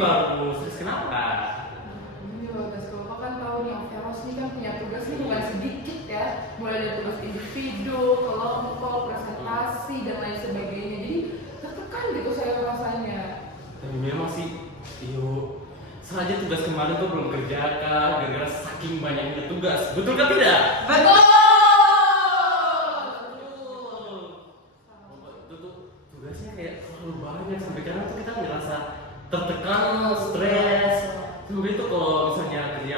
bagus. Terus kenapa? Ini bagus, kalau kan tahu nih Veros ini kan punya tugas nih bukan sedikit ya. Mulai dari tugas individu, kelompok, presentasi dan lain sebagainya. Jadi tertekan gitu saya rasanya. Tapi memang sih, sengaja tugas kemarin tuh belum kerjakan gara-gara saking banyaknya tugas. Betul kan tidak? Betul. Itu tuh tugasnya kayak terlalu banyak sampai kadang tuh kita ngerasa tertekan, stres. Sampai itu kalau misalnya kerja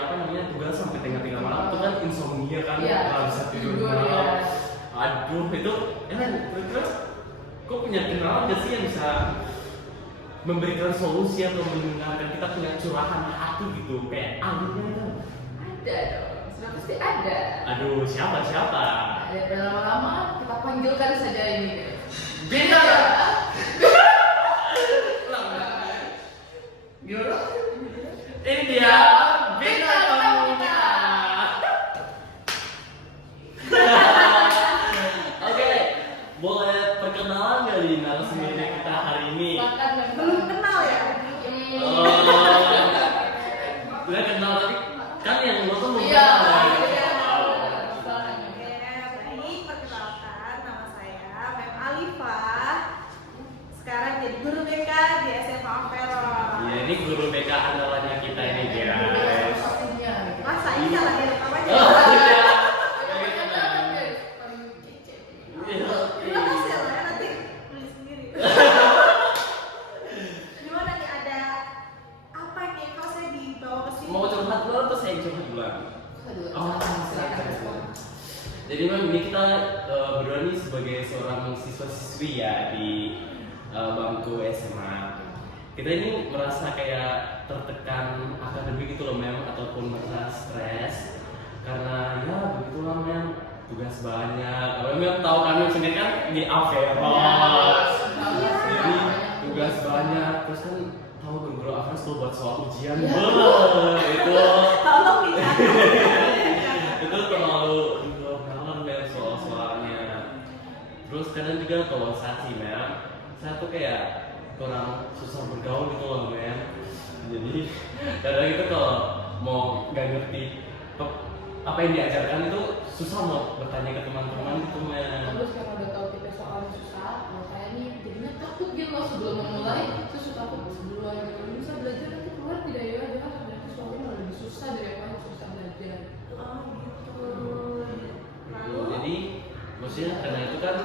tugas sampai tengah-tengah malam itu kan insomnia kan, nggak bisa tidur malam. Aduh itu, terus kok punya kenalan nggak sih yang bisa memberikan solusi atau mendengarkan kita punya curahan hati gitu kayak alurnya itu? Ada dong, sudah pasti ada. Aduh siapa? Ada lama-lama kita panggilkan saja ini. Bintang. Gimana? Ini dia bintang tamu kita. Oke, boleh perkenalan nggak nih narasumbernya kita hari ini? Belum kenal ya? Udah kenal tapi kan yang nonton belum Iya. kenal ya. Baik, perkenalkan nama saya Mem Alifah. Sekarang jadi guru BK di SMA Ampero. Iya, ini guru BK andalannya kita ini guys. Masa iya lah direkam aja. Oh iya. Terima kasih ya, Lah. Nanti tulis sendiri. Gimana nih, ada apa nih? Kok saya dibawa ke sini? Mau curhat dulu atau saya curhat duluan? Oh, silakan. Jadi memang ini kita berdua nih sebagai seorang siswa-siswi ya di bangku SMA. Kita ini merasa kayak tertekan akademik gitu loh Mem, ataupun merasa stres karena ya begitulah Mem, tugas banyak. Kalau Mem tahu kami sendiri kan di Averos, jadi tugas banyak. Terus kan tahu guru Averos tuh buat soal ujian, itu Tolong nih. itu terlalu dalam Mem soal-soalnya. Terus kadang juga kalau saya sih Mem, saya tuh kayak kurang susah bergaul gitu loh Mem. Jadi kadang itu kalau mau nggak ngerti apa yang diajarkan itu susah mau bertanya ke teman-teman gitu Mem. Terus karena udah tahu tipe soalnya susah, makanya nih jadinya takut gitu loh sebelum memulai. Terus takut duluan gitu. Bisa belajar nanti keluar tidak ya? Jangan nanti soalnya malah lebih susah dari apa yang susah belajar. Oh gitu. Jadi maksudnya karena itu kan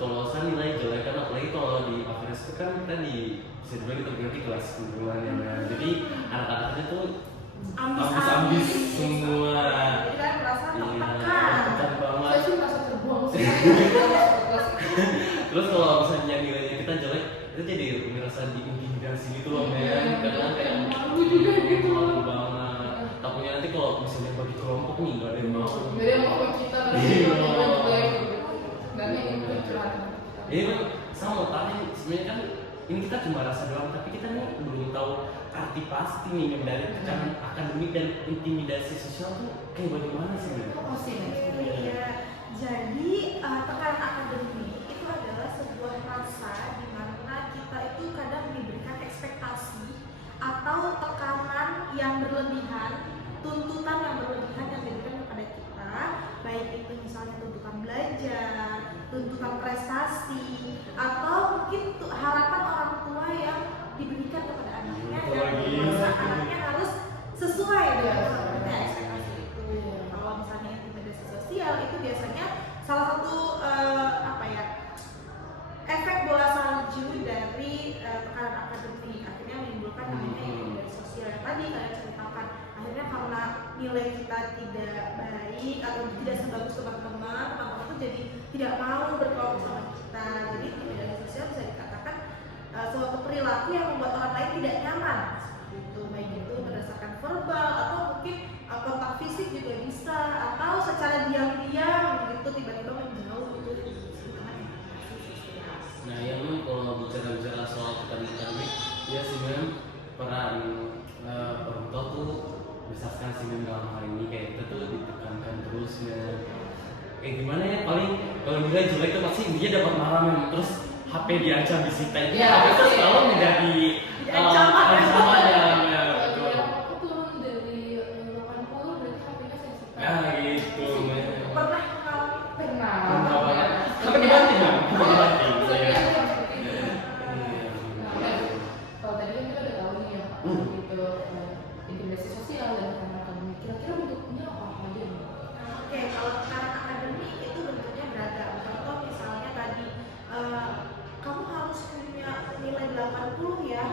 kalau saya nilai jelek kan, apalagi kalau di Averos itu kan kita bisa dibilang kita berarti kelas kumpulan ya Mem. Jadi anak-anaknya tuh ambis semua. Jadi kan merasa tertekan. Tertekan banget. Saya sih merasa terbuang sih. Terus kalau misalnya nilainya kita jelek, itu jadi merasa diintimidasi gitu loh Mem. Karena kayak malu juga gitu. malu banget. Takutnya nanti kalau misalnya bagi kelompok nih nggak ada yang mau. Gak ada yang mau ke kita karena kita jelek gitu. Gak ada yang mau curhat. Ini kan sama mau tanya sebenarnya kan ini kita cuma rasa doang, tapi kita nih belum tahu arti pasti nih Mem, dari tekanan akademik dan intimidasi sosial tuh kayak bagaimana sih Mem? Apa sih nih? Iya, jadi tekanan akademik itu adalah sebuah rasa di mana kita itu kadang diberikan ekspektasi atau tekanan yang berlebihan, tuntutan yang berlebihan yang diberikan kepada kita, baik itu misalnya tuntutan belajar, tuntutan prestasi, atau mungkin harapan orang tua yang diberikan kepada anaknya yang memaksa anaknya harus sesuai dengan ekspektasi itu. Kalau misalnya intimidasi sosial itu biasanya salah satu efek bola salju dari tekanan akademik, akhirnya menimbulkan namanya intimidasi sosial yang tadi kalian ceritakan. Akhirnya karena nilai kita tidak baik atau tidak sebagus teman-teman itu jadi tidak mau bergaul sama kita. Jadi intimidasi sosial bisa dikatakan suatu perilaku yang membuat orang lain tidak nyaman. Itu baik itu berdasarkan verbal atau mungkin kontak fisik juga bisa, atau secara diam-diam gitu tiba-tiba menjauh itu disebut dengan intimidasi sosial. Nah ya Mem, kalau bicara soal tekanan akademik, ya sih Mem, peran orang tua tuh besar sekali sih Mem dalam hal ini. Kayak kita tuh ditekankan terus Mem. Kayak gimana ya, paling kalau nilai jelek tuh pasti dia dapat marah Mem, terus HP diancam disita. Iya, HP tuh pasti. selalu menjadi ancamannya ya, Kalau betul. aku turun dari 80 berarti HP-nya sensitif. Ah gitu. Pernah mengalami? Pernah. Pernah banget. Sampai dibanting kan? Sampai dibanting. Sampai Iya. yang seperti itu. Iya. Nah, kalau tadi kan kita udah tahu nih ya, gitu intimidasi sosial dan tekanan akademik. Kira-kira bentuknya apa aja nih? Oke, kalau tekanan akademik itu bentuknya beragam. Contoh misalnya tadi, kamu harus punya nilai 80 ya.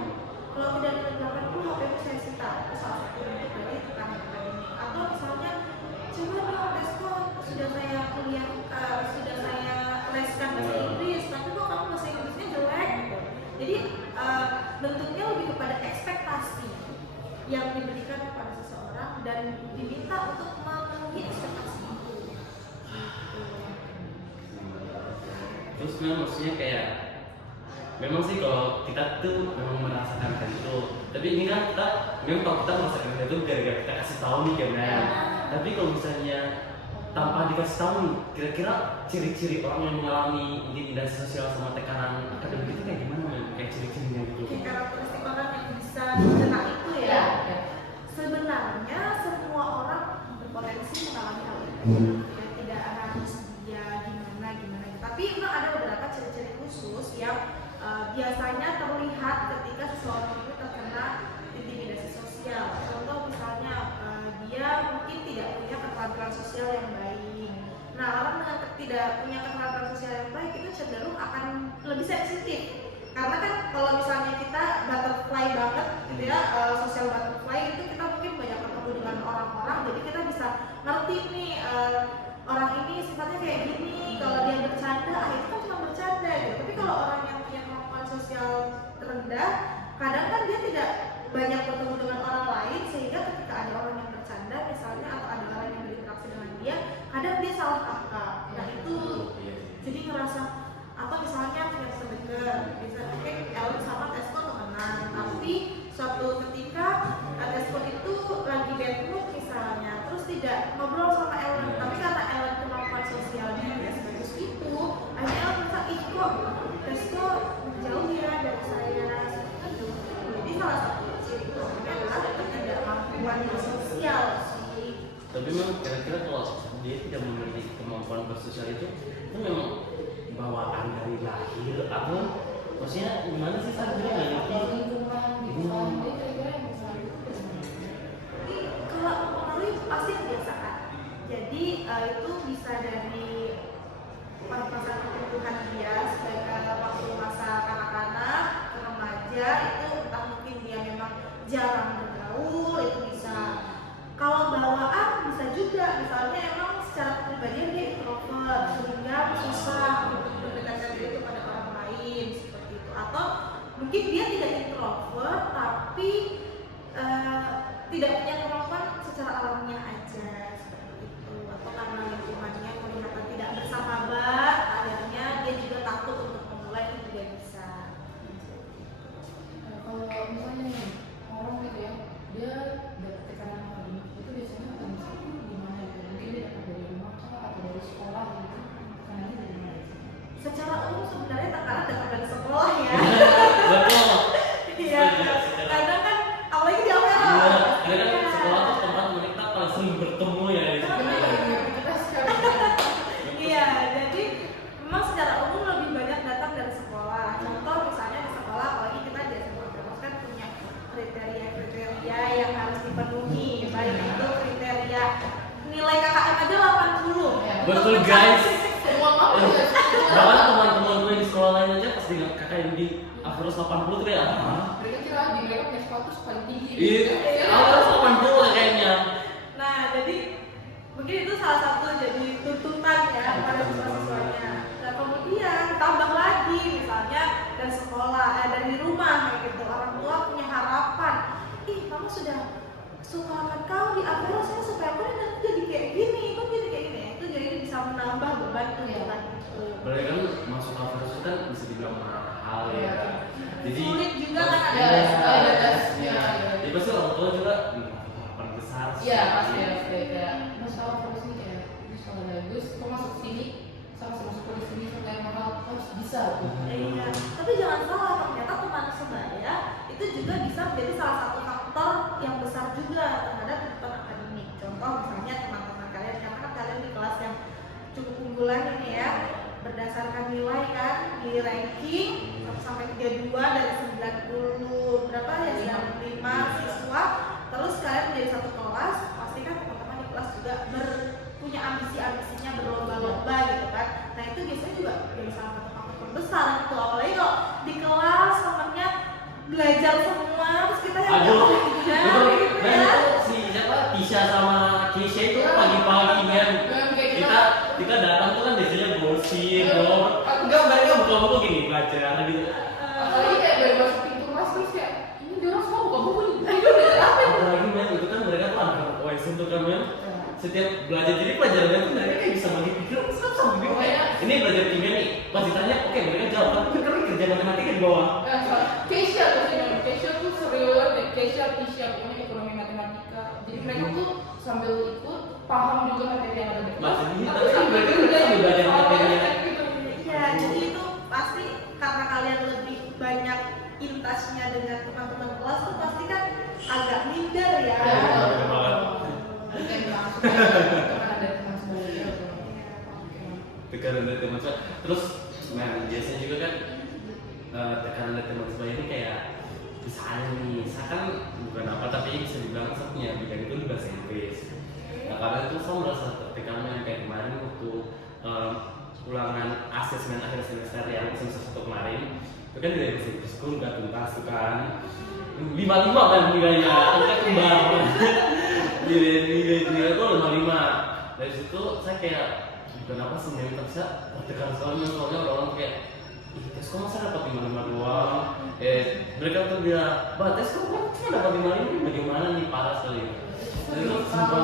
Kalau tidak nilai 80, HP-mu saya sita. Itu salah satu bentuk dari tekanan akademik. Atau misalnya, coba dong Resko, sudah saya kuliah, sudah saya leskan bahasa Inggris, tapi kok kamu bahasa Inggrisnya jelek gitu. Jadi bentuknya lebih kepada ekspektasi yang diberikan kepada seseorang dan diminta untuk memenuhi ekspektasi itu. Terus memang maksudnya kayak memang sih kalau kita tuh memang merasakan hal itu, tapi ini kan kita memang kalau kita merasakan hal itu gara-gara kita kasih tahu nih kan. Tapi kalau misalnya tanpa dikasih tahu nih, kira-kira ciri-ciri orang yang mengalami intimidasi sosial sama tekanan akademik itu kayak gimana men? Kayak ciri-cirinya gitu. Oke, karakteristik orang yang bisa dikenal itu ya. Ya. Sebenarnya semua orang berpotensi mengalami hal itu. Ya, tidak harus dia gimana. Tapi memang ada beberapa ciri-ciri khusus yang biasanya terlihat ketika seseorang itu terkena intimidasi sosial. Contoh misalnya dia mungkin tidak punya keterampilan sosial yang baik. Nah, orang dengan tidak punya keterampilan sosial yang baik itu cenderung akan lebih sensitif. Karena kan kalau misalnya kita butterfly banget gitu ya, social butterfly itu kita mungkin banyak ketemu dengan orang-orang, jadi kita bisa ngerti nih orang ini sifatnya kayak gini. Kalau dia bercanda, itu kan cuma bercanda gitu. Tapi kalau orang yang punya kemampuan sosial rendah, kadang kan dia tidak banyak bertemu dengan orang lain, sehingga ketika ada orang yang bercanda misalnya atau ada orang yang berinteraksi dengan dia, kadang dia salah tangkap. Nah itu jadi ngerasa, atau misalnya tidak sedekat, bisa mungkin Ellen sama Tesco temenan, tapi suatu ketika Tesco itu lagi bad mood misalnya, terus tidak ngobrol sama Ellen, tapi karena Ellen kemampuan sosialnya tidak sebagus itu, akhirnya Ellen merasa, ih kok Tesco jauh ya dari saya. Jadi salah satu ciri utama adalah ketidakmampuan sosial sih. Tapi memang kira-kira kalau dia tidak memiliki kemampuan bersosial itu memang bawaan dari lahir atau maksudnya gimana sih sebenarnya? Atau lingkungan gitu kan, dia kira-kira yang besar itu Jadi kalau mempengaruhi pasti kebiasaan. Jadi itu bisa dari masa pertumbuhan dia sebagai waktu masa kanak-kanak ke remaja, itu entah mungkin dia memang jarang bergaul, itu bisa. Kalau bawaan bisa juga, misalnya emang secara kepribadian dia introvert sehingga susah untuk mendekatkan diri kepada orang lain seperti itu. Atau mungkin dia tidak introvert tapi tidak punya kemampuan secara alamiah aja seperti itu. Atau karena lingkungannya kelihatan tidak bersahabat, akhirnya dia juga takut untuk memulai, itu juga bisa. kalau misalnya nih, orang gitu ya, dia dapat tekanan akademik itu biasanya akan di mana gitu? Mungkin dia dapat dari rumah kah atau dari sekolah gitu? Tekanannya dari mana sih? Secara umum sebenarnya tekanan datang dari sekolah ya. Betul. Iya, kadang kan apalagi di Ampera. Karena kan sekolah tuh tempat mereka paling sering bertemu ya. Benar, kita sekarang Iya, jadi memang secara umum lebih banyak datang dari sekolah. Contoh misalnya di sekolah, apalagi kita di SMA kan punya kriteria yang harus dipenuhi. Baik itu kriteria nilai KKM aja 80. Betul guys. semua kamu ya. Bahkan teman-teman gue di sekolah lain aja pas dengan kakak yang di Averus 80 tuh kayak Mereka kira di mereka punya status paling tinggi. Iya, Averus 80 kayaknya. Nah, jadi mungkin itu salah satu jadi tuntutan ya pada siswa-siswanya. Nah, kemudian tambah lagi misalnya dari sekolah, dari rumah kayak gitu. Orang tua punya harapan, ih kamu sudah sekolahkan kau di Averus supaya kau nanti jadi kayak gini, kok jadi kayak gini. Itu jadi bisa menambah beban tuntutan itu. Berarti kan masuk Averus itu kan bisa dibilang mahal ya. Jadi Sulit juga kan ada Ya, ada tesnya. Ya. Jadi pasti orang tua juga harapan besar. Iya pasti kayak mas tahu terus nih kayak ini sekolah bagus, kok masuk sini sama masuk ke sini sampai mahal harus bisa tuh. Iya, tapi jangan salah, ternyata teman sebaya itu juga bisa menjadi salah satu faktor yang besar juga terhadap tuntutan akademik. Contoh misalnya teman-teman kalian, karena kan kalian di kelas yang cukup unggulan ini ya, berdasarkan nilai kan di ranking 1 sampai 32 dari 90 berapa ya, 95 siswa, terus kalian menjadi satu kelas, pasti kan teman-teman di kelas juga punya ambisinya berlomba-lomba gitu kan. Nah itu biasanya juga jadi salah satu faktor terbesar gitu, apalagi kalau di kelas temennya belajar semua terus kita yang Aduh, belajar itu gitu dan ya. itu si siapa Tisha sama Keisha itu pagi-pagi kan kita datang tuh kan biasanya gosip, enggak mereka buka-buka gini belajar gitu. Apalagi kayak dari masuk pintu kelas terus kayak ini dia orang semua buka buku ini belajar apa ya? Apalagi men itu kan mereka tuh anak OS itu kan men. Setiap belajar jadi pelajarannya tuh mereka kayak bisa bagi pikir sama bingung kayak ini belajar kimia nih pas ditanya oke mereka jawab tapi mereka kerja matematika di bawah. Keisha tuh sih, Keisha tuh serius deh, Keisha, Tisha pokoknya ekonomi matematika. Jadi mereka tuh sambil ikut paham juga materi yang ada di kelas. Maksudnya tapi kan mereka sambil belajar materinya. Iya, jadi itu pasti karena kalian lebih banyak intasnya dengan teman-teman kelas tuh pasti kan agak minder ya. Tekanan dari teman sebaya. Terus, nah biasanya juga kan tekanan dari teman sebaya ini kayak misalnya nih, misalkan bukan apa tapi bisa dibilang saya punya bidang itu di bahasa Inggris. Nah karena itu saya merasa tekanan kayak kemarin waktu ulangan asesmen akhir semester yang semester 1 kemarin itu kan dari bahasa Inggrisku nggak tuntas tuh kan 55 kan nilainya, angka kembar. Nilai itu 55. Dari situ saya kayak kenapa sebenarnya bisa tertekan soalnya orang-orang kayak ih tes kok masa dapat 55 doang. Mereka tuh bilang bah tes kok cuma dapat 55 bagaimana nih parah sekali. Jadi itu sumpah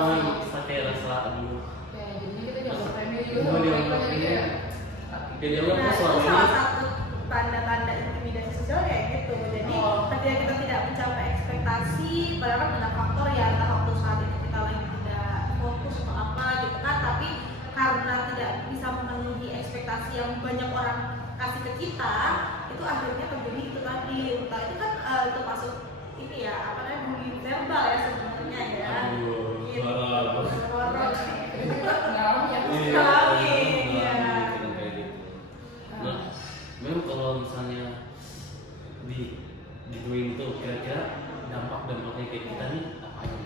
saya kayak rasa aduh. Jadi kita jangan remeh juga Mau sama dianggap mereka ini. kayak Jadi Nah, aku itu selama ini salah satu tanda-tanda intimidasi sosial kayak gitu. Jadi ketika kita tidak mencapai ekspektasi, padahal kan banyak faktor ya, entah waktu saat itu kita lagi tidak fokus atau apa gitu kan, tapi karena tidak bisa memenuhi ekspektasi yang banyak orang kasih ke kita, itu akhirnya terjadi itu tadi. Entah itu kan itu masuk ini ya, apa namanya, bullying verbal ya sebenarnya ya. aduh, Gitu. parah. Horor. Nah, memang kalau misalnya di Dwayne itu kira-kira dampak-dampaknya kayak kita nih apa aja?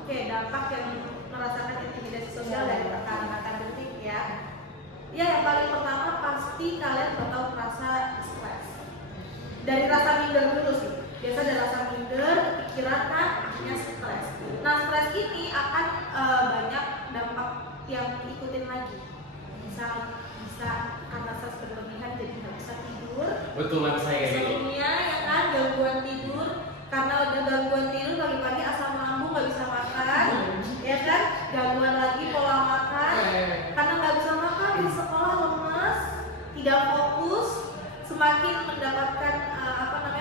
Oke, dampak yang merasakan intimidasi sosial dari tekanan akademik ya. Ya, yang paling pertama pasti kalian bakal merasa stres. Dari rasa minder dulu sih. Biasa dari rasa minder, kepikiran kan, akhirnya stres. Nah, stres ini akan banyak dampak yang diikutin lagi. Bisa karena stres berlebihan jadi nggak bisa tidur. Betul kan saya kayak gitu. Insomnia ya kan, gangguan tidur. Karena udah gangguan tidur pagi-pagi asam lambung nggak bisa makan, ya kan? Gangguan lagi pola makan. Karena nggak bisa makan di sekolah lemas, tidak fokus, semakin mendapatkan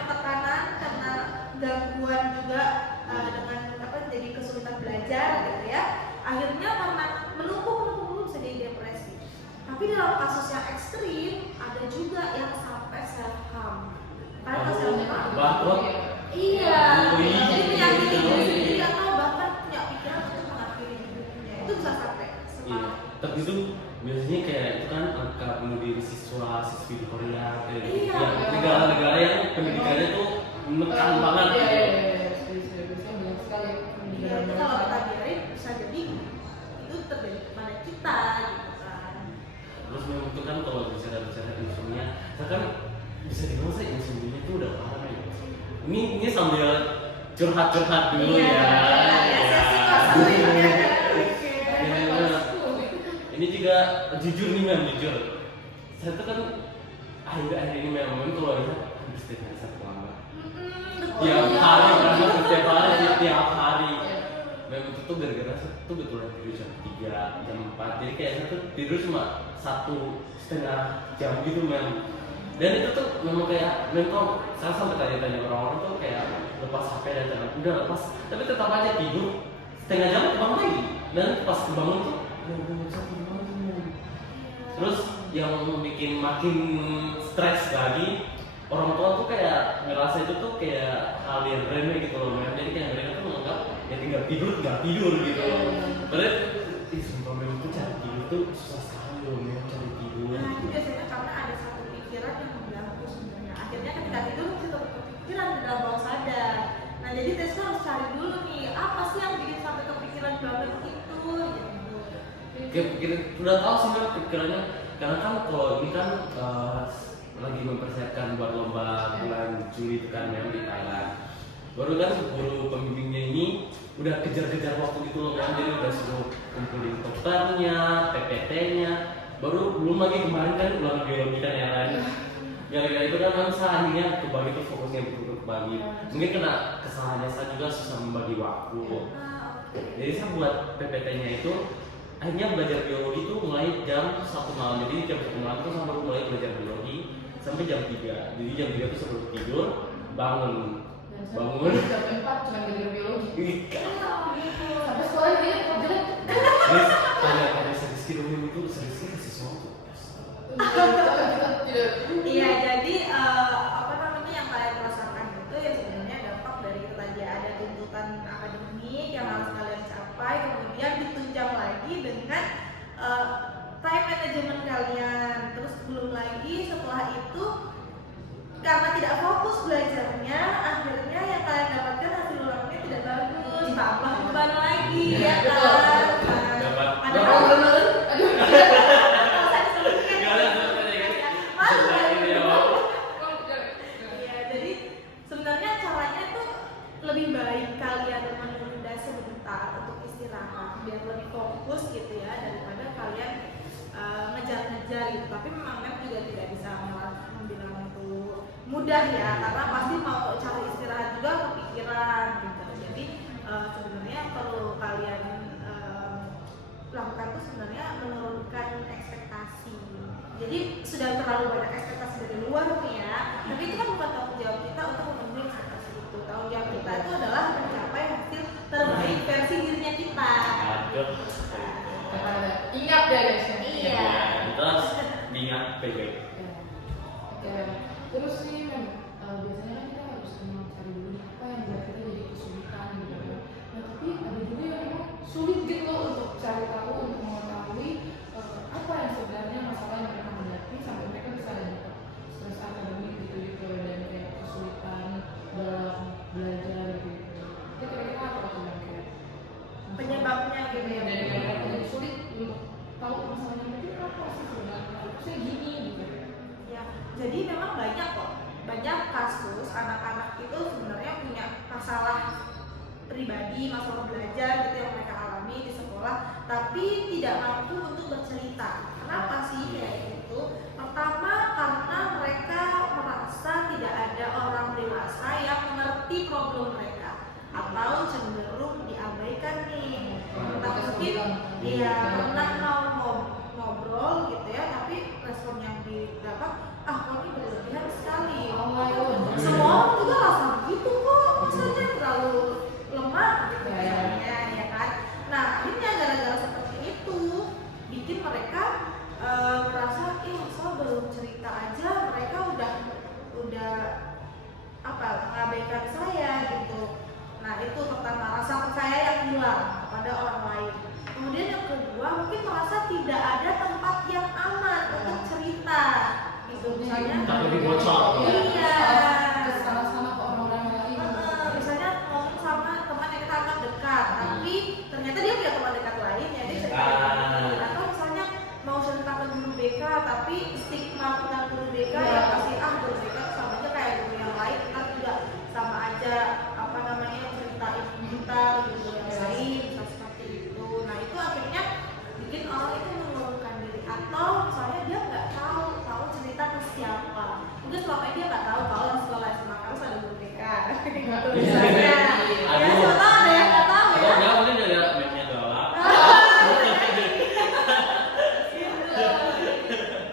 tekanan karena gangguan juga dengan jadi kesulitan belajar gitu ya. Akhirnya karena menumpuk bisa jadi depresi. Tapi dalam kasus yang ekstrim ada juga yang sampai self harm. Karena self harm, Bangkrut. iya, jadi menyakiti diri Iya. sendiri atau bahkan punya pikiran untuk mengakhiri hidupnya. Itu bisa sampai Iya. separah. Tapi itu biasanya kayak itu kan angka bunuh diri siswi di Korea kayak Iya. yang negara-negara yang pendidikannya tuh menekan banget. Iya, gitu. biasanya banyak sekali. Iya, itu kalau kita biarin bisa jadi itu terjadi kepada kita gitu kan. Terus memang itu kan kalau bicara insomnia, saya kan bisa dibilang sih insomnia itu udah parah nih. Ini sambil curhat-curhat dulu Iya, ya. ya, sesi kelas satu ya. Oke. Iya. Ini juga jujur nih mem, jujur. Saya tuh kan akhir-akhir ini memang kalau lihat hampir setiap hari saya terlambat. Tiap hari kan, setiap hari, tiap hari. Memang itu tuh gara-gara saya tuh betulan tidur jam 3, jam 4. Jadi kayak saya tuh tidur cuma 1,5 jam gitu mem. Dan itu tuh memang kayak memang saya sampai tanya-tanya orang-orang tuh kayak lepas HP dan jangan udah lepas, tapi tetap aja tidur setengah jam kebangun lagi. Dan pas kebangun tuh nggak bisa tidur lagi. Terus yang bikin makin stres lagi, orang tua tuh kayak ngerasa itu tuh kayak hal yang remeh gitu loh men. Jadi kayak mereka tuh menganggap ya tinggal tidur gitu loh. Padahal sumpah memang tuh cari tidur tuh susah sekali loh men, cari tidur. Nah itu biasanya karena ada satu pikiran yang mengganggu sebenarnya. Akhirnya ketika tidur mesti tetap kepikiran di dalam bawah sadar. Nah jadi Tesla harus cari dulu nih apa sih yang bikin sampai kepikiran banget itu gitu. Kita udah tahu sih kan pikirannya, karena kan kalau ini kan lagi mempersiapkan buat lomba bulan Juli itu kan yang di Thailand. Baru kan guru pembimbingnya ini udah kejar-kejar waktu gitu loh kan, jadi udah suruh kumpulin dokternya, PPT-nya. Baru belum lagi kemarin kan ulang biologi kan ya kan. Gara-gara itu kan akhirnya kebagi tuh fokusnya betul-betul kebagi. Mungkin kena kesalahannya saya juga susah membagi waktu. Jadi saya buat PPT-nya itu akhirnya belajar biologi tuh mulai jam 1 malam. Jadi jam 1 malam tuh saya baru mulai belajar biologi sampai jam 3. Jadi jam 3 tuh sebelum tidur bangun jam 4 cuma belajar biologi. Sampai sekolah dia jelek. Terus tanya Rizky dulu itu Rizky ke sesuatu. Iya, jadi apa namanya yang kalian rasakan itu ya sebenarnya dampak dari itu tadi, ada tuntutan akademik yang harus kalian capai, kemudian ditunjang lagi dengan time management kalian. Terus belum lagi setelah itu karena tidak fokus belajarnya, akhirnya yang kalian dapatkan hasil ulangannya tidak bagus, tambah beban lagi ya kan. Padahal lebih baik kalian menunda sebentar untuk istirahat biar lebih fokus gitu ya, daripada kalian ngejar-ngejar gitu. Tapi memang Mep juga tidak bisa membilang itu mudah ya, karena pasti mau cari istirahat juga kepikiran gitu. Jadi sebenarnya yang perlu kalian lakukan itu sebenarnya menurunkan ekspektasi. Jadi sudah terlalu banyak ekspektasi dari luar nih ya, tapi itu kan bukan tanggung jawab kita untuk memenuhi ekspektasi itu. Tanggung jawab kita itu adalah mencapai hasil terbaik versi dirinya kita. Aduh. Ingat ya guys. Iya. Terus diingat baik-baik. Terus sih biasanya kan kita harus mencari dulu apa yang buat kita jadi kesulitan gitu kan. Nah tapi ada juga yang memang sulit gitu untuk cari tahu, untuk mengetahui apa yang sebenarnya masalah yang mereka hadapi sampai mereka bisa ada stres akademik gitu dan kayak kesulitan dalam belajar gitu. Itu kira-kira apa tuh yang kayak Penyebabnya gitu ya. dari mereka jadi sulit untuk tahu masalahnya mungkin apa sih sebenarnya harusnya gini gitu. Ya, jadi memang banyak kasus anak-anak itu sebenarnya punya masalah pribadi, masalah belajar gitu yang mereka alami di sekolah, tapi tidak mampu untuk bercerita. Kenapa sih kayak gitu? Pertama karena mereka merasa tidak ada orang dewasa yang mengerti problem mereka, atau cenderung diabaikan nih. Entah mungkin dia pernah mau ngobrol gitu ya, tapi respon yang didapat kok ini berlebihan sekali. Semua orang juga rasa begitu kok, maksudnya terlalu lemah gitu misalnya ya kan. Nah akhirnya gara-gara seperti itu bikin mereka merasa masa belum cerita aja mereka udah apa mengabaikan saya gitu. Nah itu pertama, rasa percaya yang hilang pada orang lain. Kemudian yang kedua mungkin merasa tidak ada tempat yang aman untuk cerita gitu, misalnya Takut dibocor. iya kesana-sana ke orang-orang lain. misalnya ngomong sama teman yang kita anggap dekat, tapi ternyata dia punya teman dekat lain ya dia cerita lagi. Atau misalnya mau cerita ke guru BK tapi stigma tentang guru BK ya pasti guru BK itu sama aja kayak guru yang lain, kita juga sama aja apa namanya ceritain kita guru yang lain seperti itu. Nah itu akhirnya bikin orang itu mengurungkan diri, atau misalnya dia nggak tahu cerita ke siapa. Mungkin selama ini dia nggak tahu kalau di sekolah SMA harus ada guru BK gitu misalnya. Ya siapa tahu ada yang nggak tahu ya. Kalau nggak mungkin ada mapnya galak.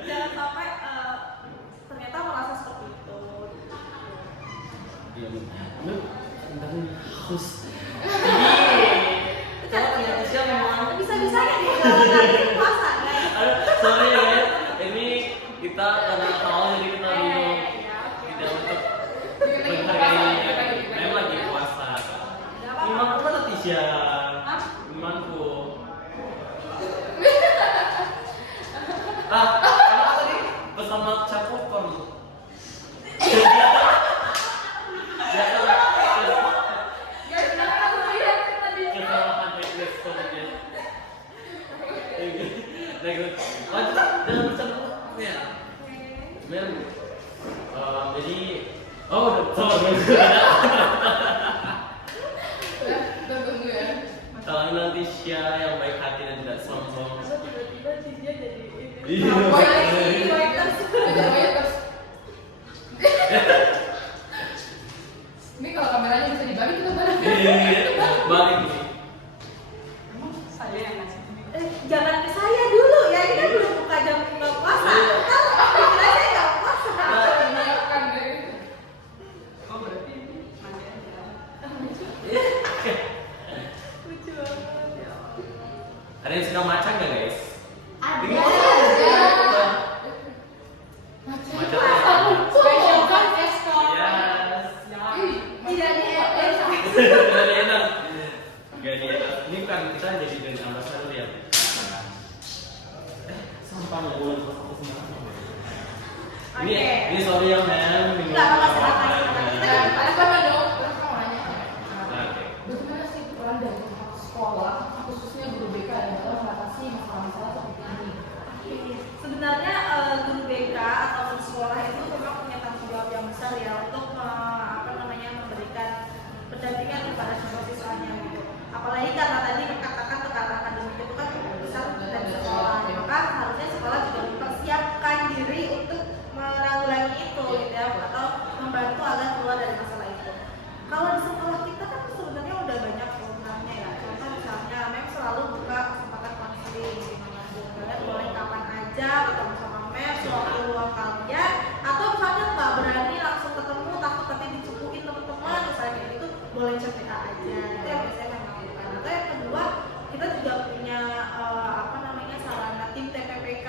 Jangan sampai ternyata merasa seperti itu. Iya, lu tentang haus. Bisa-bisanya nih kalau kalian puasa guys. Sorry ya, ini kita karena tahu jadi kita minum tidak untuk Ya, kita tunggu ya. Kalau nanti Sya yang baik hati dan tidak sombong. Atau tiba-tiba dia jadi ini. Iya. Ini kalau kameranya bisa dibalik kita balik. Balik nih. Emang saya yang ngasih ini. Jangan ke saya dulu ya, ini kan belum buka jam 5 puasa. Kan kira saya nggak puasa. Menyiapkan deh. Oh berarti ini masih aja. Lucu banget ya. Ada yang suka macan nggak guys? Ada. Spesial kan Esko. Yes. Tidak di Gak enak. Gak enak. Ini kan kita jadi brand ambassador ya. Sampah ngomong aku semua. Ini sorry ya men. Nggak apa-apa, silakan, silakan. Nah, ada sama dong. Terus kamu nanya. Oke. Bagaimana sih peran dari pihak sekolah, khususnya guru BK dalam mengatasi masalah-masalah seperti ini? Sebenarnya guru BK ataupun sekolah itu memang punya tanggung jawab yang besar ya untuk memberikan pendampingan kepada siswa-siswanya gitu. Apalagi karena tadi katakan tekanan akademik itu kan besar dari sekolah, maka harusnya sekolah juga mempersiapkan diri untuk menanggulangi itu gitu ya, atau membantu agar keluar dari masalah itu. Kalau di sekolah kita kan sebenarnya udah banyak programnya ya. Contoh misalnya MEM selalu buka kesempatan konseling di mana kalian boleh kapan aja ketemu sama MEM, suatu ruang kalian, atau misalnya nggak berani langsung ketemu takut nanti dicepuin teman-teman misalnya kayak gitu, boleh chat WA aja. Itu yang biasanya memang lakukan. Atau yang kedua, kita juga punya sarana tim TPPK,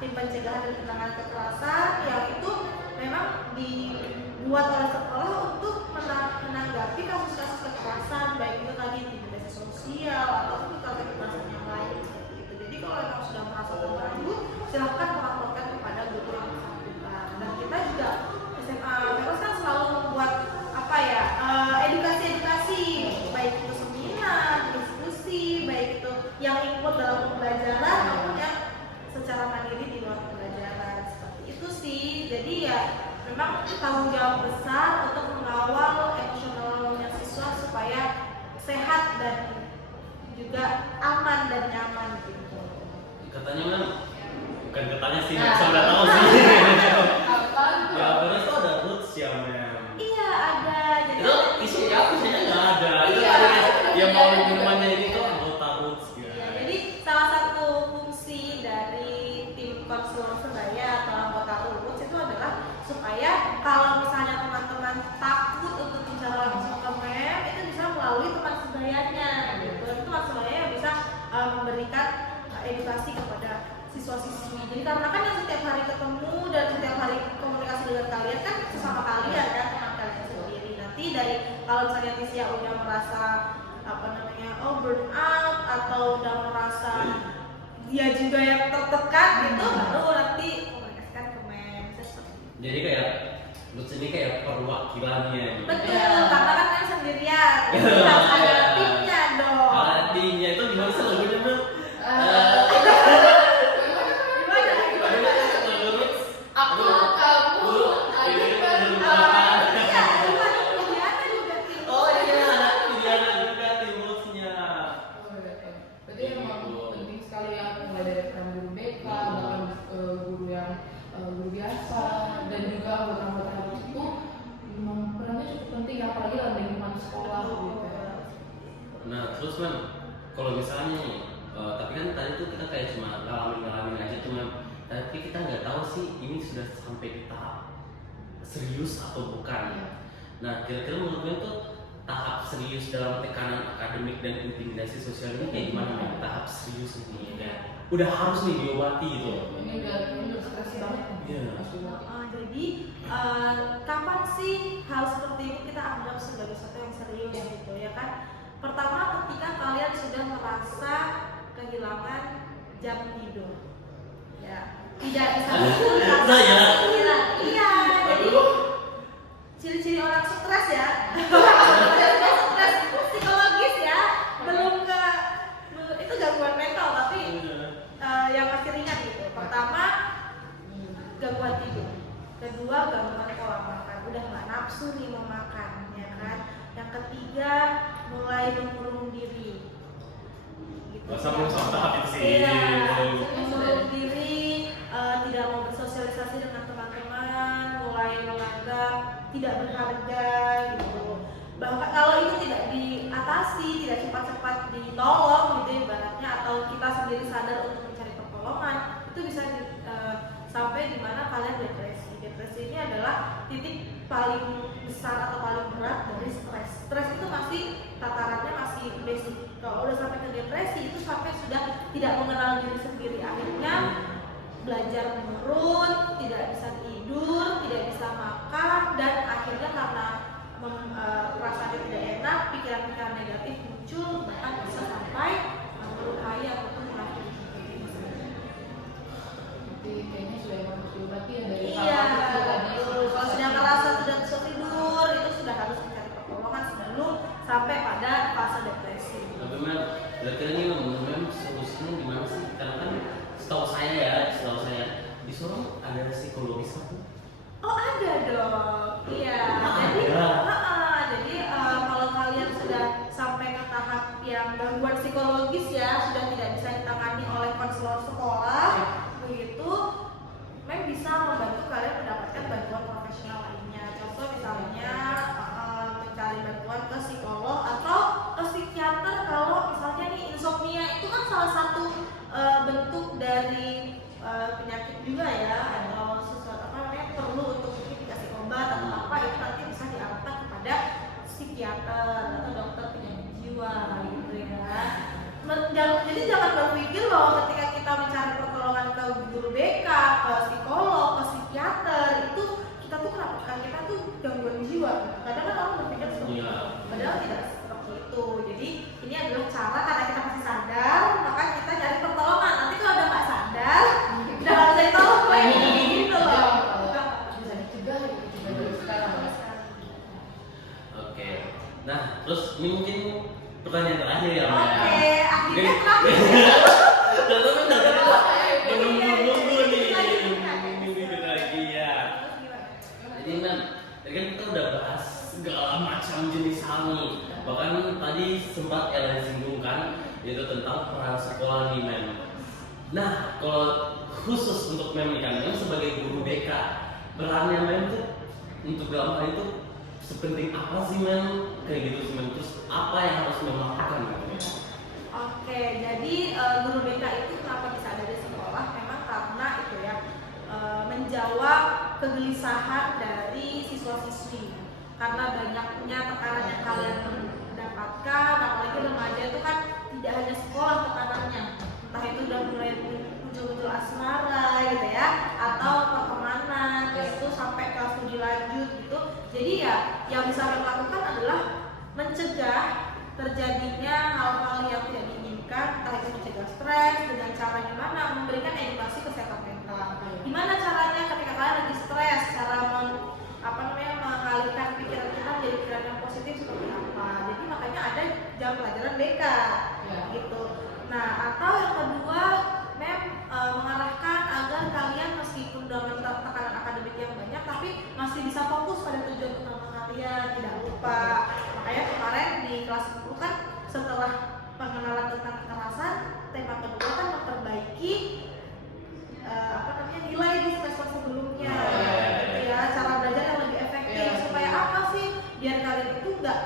tim pencegahan dan penanganan kekerasan, yang itu memang dibuat oleh sekolah untuk menanggapi kasus-kasus kekerasan, baik itu tadi di media sosial ataupun kasus kekerasan yang lain seperti itu. Jadi kalau memang sudah merasa terganggu, silahkan melaporkan kepada guru yang bersangkutan. Dan kita juga SMA Veros kan selalu membuat edukasi-edukasi, baik itu seminar, diskusi, baik itu yang ikut dalam pembelajaran maupun yang secara mandiri di luar pembelajaran, seperti itu sih. Jadi ya memang tanggung jawab besar untuk mengawal emosionalnya siswa supaya sehat dan juga aman dan nyaman gitu. Katanya kan bukan katanya sih, Nah. saya udah tahu sih. Apaan tuh? Ya benar tuh ada roots ya men. Iya ada. Jadi Itu isinya apa sih nggak ada. Itu Iya. ada yang mau minumannya ini tuh anggota roots gitu. ya, jadi salah satu fungsi dari tim konselor sebaya atau anggota UUS itu adalah supaya kalau misalnya teman-teman takut untuk bicara langsung ke MEM, itu bisa melalui teman sebayanya gitu. Itu teman sebaya yang bisa memberikan edukasi kepada siswa-siswi. Jadi karena kan yang setiap hari ketemu dan setiap hari komunikasi dengan kalian kan sesama kalian kan, teman kalian sendiri. Nanti dari kalau misalnya Tisya udah merasa burn out atau udah merasa dia juga yang tertekan gitu, baru nanti komunikasikan ke MEM. Jadi kayak roots ini kayak perwakilannya. Gitu. Betul, karena kan kalian sendirian, jadi harus ada timnya dong. Artinya itu gimana sih lagunya men? Gimana? Aku, kamu, adik, Iya, bukan Indiana juga tim. Oh iya, Diana juga tim rootsnya. Berarti memang penting sekali ya, mulai dari peran guru BK, bahkan guru yang guru biasa, dan juga anggota-anggota harus itu memang perannya cukup penting ya, apalagi dalam lingkungan sekolah gitu ya. Nah terus men, kalau misalnya nih, tapi kan tadi tuh kita kayak cuma ngalamin aja tuh men, tapi kita nggak tahu sih ini sudah sampai di tahap serius atau bukan. Nah kira-kira menurut gue tuh tahap serius dalam tekanan akademik dan intimidasi sosial ini kayak gimana men? Tahap serius ini ya, udah harus nih diobati gitu. Ini udah stres banget. Iya. Jadi kapan sih hal seperti ini kita anggap sebagai sesuatu yang serius gitu ya kan? Pertama ketika kalian sudah merasa kehilangan jam tidur, ya tidak bisa tidur karena Saya. pikiran. Iya, jadi ciri-ciri orang stres ya, stres psikologis ya, itu gangguan mental tapi yang masih ringan gitu. Pertama gangguan tidur, kedua gangguan pola makan. udah nggak nafsu nih mau makan, ya kan. Yang ketiga, mulai mengurung diri. Gitu. Sampai tahap itu sih. Iya, mengurung diri, tidak mau bersosialisasi dengan teman-teman, mulai menganggap tidak berharga gitu. Bahkan kalau itu tidak diatasi, tidak cepat-cepat ditolong gitu ibaratnya, atau kita sendiri sadar untuk mencari pertolongan, itu bisa sampai di mana kalian depresi. Depresi ini adalah titik paling besar atau paling berat dari stres. Stres itu masih tatarannya masih basic. Kalau udah sampai ke depresi itu sampai sudah tidak mengenal diri sendiri, akhirnya belajar menurun, tidak bisa tidur, tidak bisa makan, dan akhirnya karena perasaannya tidak enak, pikiran-pikiran negatif muncul, bahkan bisa sampai melukai ataupun mengakhiri hidup. Jadi kayaknya sudah harus diobati ya dari Iya, hal kecil tadi. kalau sudah merasa sudah bisa tidur, itu sudah harus mencari pertolongan sebelum sampai pada fase depresi. Tapi memang berarti ini memang solusinya gimana sih? Karena kan setahu saya di Sorong ada psikologis apa? Oh ada dong, iya. Jadi kalau kalian sudah sampai ke tahap yang gangguan psikologis ya, sudah tidak bisa ditangani oleh konselor sekolah, begitu, bisa membantu kalian mendapatkan bantuan profesional lainnya. Contoh misalnya mencari bantuan ke psikolog atau ke psikiater kalau misalnya nih insomnia itu kan salah satu bentuk dari penyakit juga ya, atau sesuatu perlu untuk mungkin dikasih obat atau apa, itu nanti bisa diarahkan kepada psikiater atau dokter penyakit jiwa gitu ya. Jadi jangan berpikir bahwa ketika kita mencari pertolongan ke guru BK, ke psikolog, ke psikiater, itu kita tuh kita tuh gangguan jiwa. Kadang kan orang berpikir seperti itu, padahal tidak seperti itu. Jadi ini adalah cara karena kita masih sadar, maka kita cari pertolongan. Nanti kalau udah nggak sadar, udah nggak bisa ditolong lagi gitu loh. Bisa dicegah dari sekarang. Oke. Nah, terus ini mungkin pertanyaan terakhir ya, Mbak. Oke, akhirnya terakhir. Menunggu nih lagi ya. Jadi Mbak, tadi kan kita udah bahas segala macam jenis hal nih. Bahkan tadi sempat Ella singgungkan yaitu tentang peran sekolah nih, Mem. Nah, kalau khusus untuk Mem nih kan, Mem sebagai guru BK, perannya Mem tuh untuk dalam hal itu sepenting apa sih, Mem? Kayak gitu sih, Mem. Terus apa yang harus Mem lakukan gitu, Mem? Oke, jadi guru BK itu kenapa bisa ada di sekolah? Memang karena itu ya, menjawab kegelisahan dari siswa-siswi. Karena banyaknya tekanan yang kalian dapatkan, apalagi remaja itu kan tidak hanya sekolah tekanannya, entah itu udah mulai muncul-muncul asmara gitu ya, atau pertemanan, itu sampai ke studi lanjut gitu. Jadi ya yang bisa kalian lakukan adalah mencegah terjadinya hal-hal yang tidak diinginkan, entah itu mencegah stres dengan cara gimana, memberikan edukasi kesehatan mental. Gimana caranya ketika kalian lagi stres, cara mengalihkan pikiran kita menjadi pikiran yang positif seperti apa. Jadi makanya ada jam pelajaran BK gitu. Nah, atau yang kedua, mengarahkan agar kalian meskipun dengan tekanan akademik yang banyak, tapi masih bisa fokus pada tujuan utama kalian, tidak lupa. Makanya kemarin di kelas 10 kan setelah pengenalan tentang kekerasan, tema kedua kan memperbaiki nilai di semester sebelumnya, ya, cara belajar yang lebih efektif supaya apa sih? Biar kalian itu nggak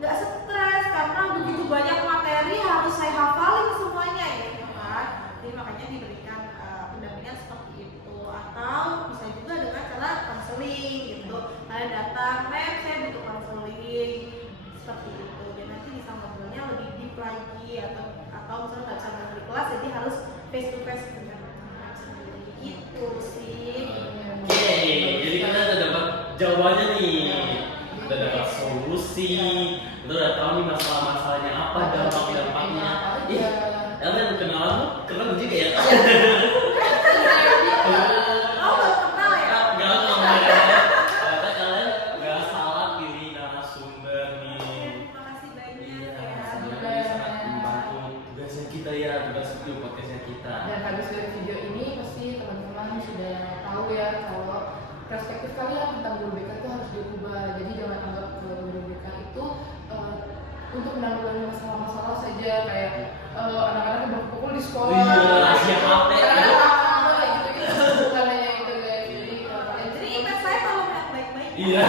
stres karena begitu banyak materi harus saya hafalin semuanya gitu kan. Jadi makanya diberikan pendampingan seperti itu, atau bisa juga dengan cara konseling gitu. Kalian datang, Mem, saya butuh konseling seperti itu. Dan nanti bisa ngobrolnya lebih deep lagi, atau misalnya nggak bisa ngobrol di kelas, jadi harus face to face dengan teman sendiri. Itu sih. Oke, jadi kita udah dapat jawabannya nih, udah dapat solusi, kita udah tahu nih masalah-masalahnya apa, dampak-dampaknya. Ih, Ellen kenalan lu keren juga ya. Oh, baru kenal ya? Enggak ternyata kalian nggak salah pilih narasumber nih. Terima kasih banyak Iya, ya. sebenarnya sangat membantu tugasnya kita ya, tugas video podcastnya kita. Dan habis dari video ini pasti teman-teman sudah tahu ya kalau perspektif kalian tentang guru BK itu harus diubah. Jadi jangan anggap kalau guru BK itu untuk menanggulangi masalah-masalah saja kayak anak-anak yang berkumpul di sekolah. Iya, siap apa? Gitu-gitu bukan hanya itu guys. Jadi kalian Jadi impact saya kalau lihat baik-baik. Iya.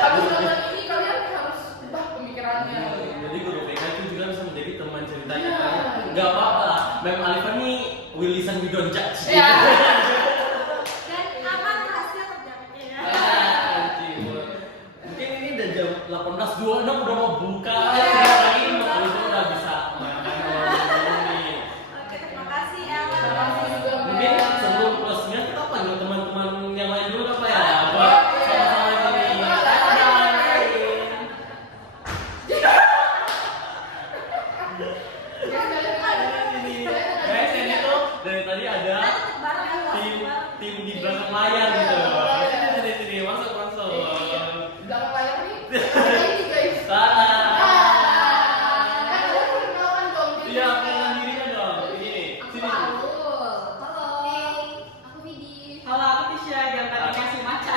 habis nonton ini kalian harus ubah pemikirannya. Jadi guru BK itu juga bisa menjadi teman cerita Iya. kita. Gak apa-apa lah. Mem Alifa nih we listen we don't judge. Iya. Dan aman rahasia terjamin ya. Mungkin ini udah jam 18.26 udah mau buka. Lagi Alifa udah bisa makan nih. Oke, terima kasih Ella. Terima kasih juga, Mungkin Mel. sebelum close-nya kita panggil teman-teman yang lain dulu apa ya? Buat sama-sama ini. Guys, ini tuh dari tadi ada tim di belakang layar gitu. Sini, masuk. Belakang layar nih. Ini guys. Salah. Kalian perkenalkan dong. Iya, kenalin diri kan dong. Ini, sini. Halo, aku Vidi. Halo, aku Tisha yang tadi kasih maca.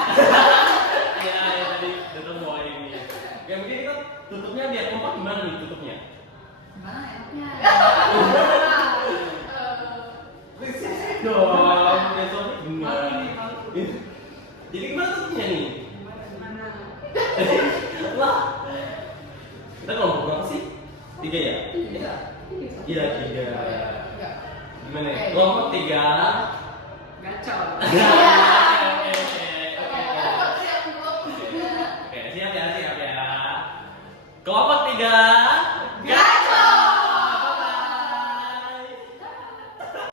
Iya, yang tadi datang bawa ini. Ya mungkin kita tutupnya biar kompak gimana nih tutupnya? Gimana enaknya? Sini dong, besok gimana? Jadi gimana tutupnya nih? Gimana? Lah, kita kelompok berapa sih? 3 ya? Iya. Iya, 3. Enggak. Gimana? Kelompok 3. Gacor. Oke, siap ya. Kelompok 3.